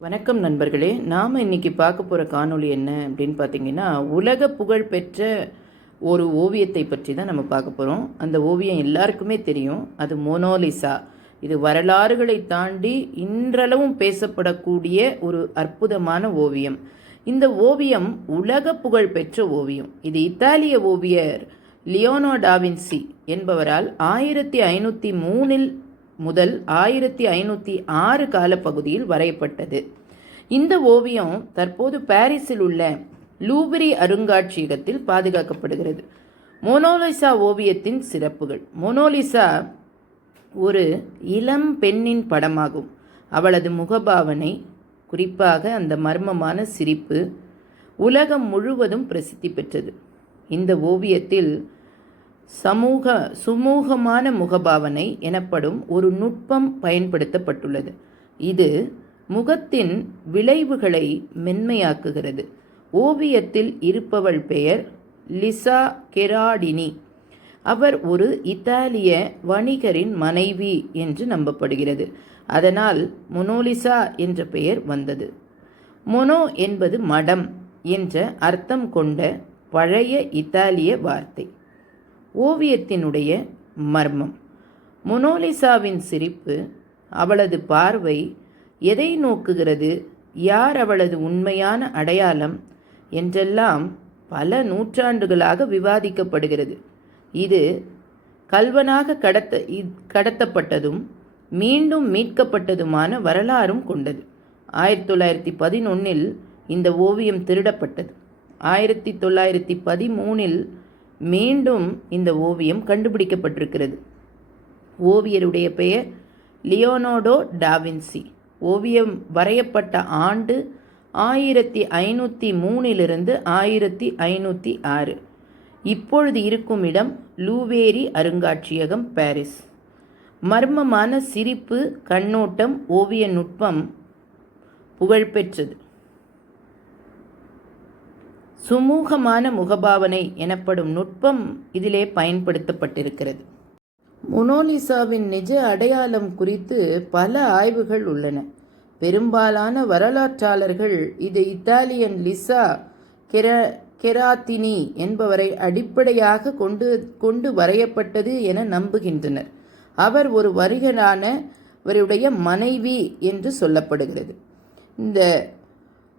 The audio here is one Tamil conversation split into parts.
வணக்கம் நண்பர்களே. நாம் இன்னைக்கு பார்க்க போகிற காணொளி என்ன அப்படின்னு பார்த்தீங்கன்னா, உலக புகழ் பெற்ற ஒரு ஓவியத்தை பற்றி தான் நம்ம பார்க்க போகிறோம். அந்த ஓவியம் எல்லாருக்குமே தெரியும். அது மோனோலிசா. இது வரலாறுகளை தாண்டி இன்றளவும் பேசப்படக்கூடிய ஒரு அற்புதமான ஓவியம். இந்த ஓவியம் உலக புகழ் பெற்ற ஓவியம். இது இத்தாலிய ஓவியர் லியோனோ டாவின்சி என்பவரால் 1503 முதல் 1506 காலப்பகுதியில் வரையப்பட்டது. இந்த ஓவியம் தற்போது பாரிஸில் உள்ள லூவ்ரி அருங்காட்சியகத்தில் பாதுகாக்கப்படுகிறது. மோனோலிசா ஓவியத்தின் சிறப்புகள். மோனோலிசா ஒரு இளம் பெண்ணின் படமாகும். அவளது முகபாவனை, குறிப்பாக அந்த மர்மமான சிரிப்பு, உலகம் முழுவதும் பிரசித்தி பெற்றது. இந்த ஓவியத்தில் சுமூகமான முகபாவனை எனப்படும் ஒரு நுட்பம் பயன்படுத்தப்பட்டுள்ளது. இது முகத்தின் விளைவுகளை மென்மையாக்குகிறது. ஓவியத்தில் இருப்பவள் பெயர் லிசா கெராடினி. அவர் ஒரு இத்தாலிய வணிகரின் மனைவி என்று நம்பப்படுகிறது. அதனால் மொனோலிசா என்ற பெயர் வந்தது. மொனோ என்பது மடம் என்ற அர்த்தம் கொண்ட பழைய இத்தாலிய வார்த்தை. ஓவியத்தினுடைய மர்மம். மொனோலிசாவின் சிரிப்பு, அவளது பார்வை எதை நோக்குகிறது, யார் அவளது உண்மையான அடையாளம் என்றெல்லாம் பல நூற்றாண்டுகளாக விவாதிக்கப்படுகிறது. இது கல்வனாக கடத்தப்பட்டதும் மீண்டும் மீட்கப்பட்டதுமான வரலாறும் கொண்டது. 1911 இந்த ஓவியம் திருடப்பட்டது. 1913 மீண்டும் இந்த ஓவியம் கண்டுபிடிக்கப்பட்டிருக்கிறது. ஓவியருடைய பெயர் லியோனார்டோ டாவின்சி. ஓவியம் வரையப்பட்ட ஆண்டு 1503 1506. இப்பொழுது இருக்கும் இடம் லூவேரி அருங்காட்சியகம், பாரிஸ். மர்மமான சிரிப்பு, கண்ணோட்டம், ஓவிய நுட்பம் புகழ்பெற்றது. சுமூகமான முகபாவனை எனப்படும் நுட்பம் இதிலே பயன்படுத்தப்பட்டிருக்கிறது. மொனோலிசாவின் நிஜ அடையாளம் குறித்து பல ஆய்வுகள் உள்ளன. பெரும்பாலான வரலாற்றாளர்கள் இது இத்தாலியன் லிசா கெராத்தினி என்பவரை அடிப்படையாக கொண்டு வரையப்பட்டது என நம்புகின்றனர். அவர் ஒரு வணிகரானவருடைய மனைவி என்று சொல்லப்படுகிறது. இந்த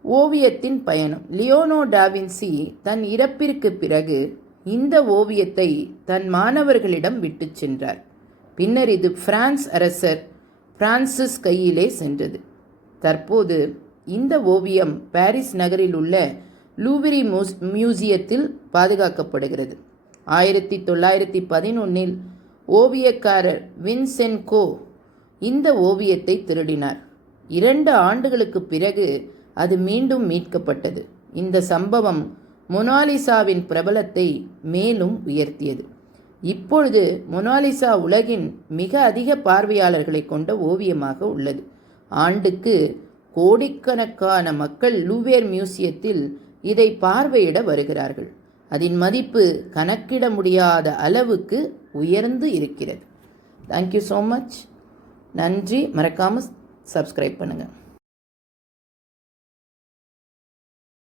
ஓவியத்தின் பயணம். லியோனோ டாவின்சி தன் இறப்பிற்கு பிறகு இந்த ஓவியத்தை தன் மாணவர்களிடம் விட்டு சென்றார். பின்னர் இது பிரான்ஸ் அரசர் பிரான்சிஸ் கையிலே சென்றது. தற்போது இந்த ஓவியம் பாரிஸ் நகரில் உள்ள லூவ்ரி மியூசியத்தில் பாதுகாக்கப்படுகிறது. 1911 ஓவியக்காரர் வின்சென்கோ இந்த ஓவியத்தை திருடினார். 2 ஆண்டுகளுக்கு பிறகு அது மீண்டும் மீட்கப்பட்டது. இந்த சம்பவம் மொனாலிசாவின் பிரபலத்தை மேலும் உயர்த்தியது. இப்பொழுது மொனாலிசா உலகின் மிக அதிக பார்வையாளர்களை கொண்ட ஓவியமாக உள்ளது. ஆண்டுக்கு கோடிக்கணக்கான மக்கள் லூவேர் மியூசியத்தில் இதை பார்வையிட வருகிறார்கள். அதன் மதிப்பு கணக்கிட முடியாத அளவுக்கு உயர்ந்து இருக்கிறது. Thank you so much. நன்றி. மறக்காமல் சப்ஸ்கிரைப் பண்ணுங்கள்.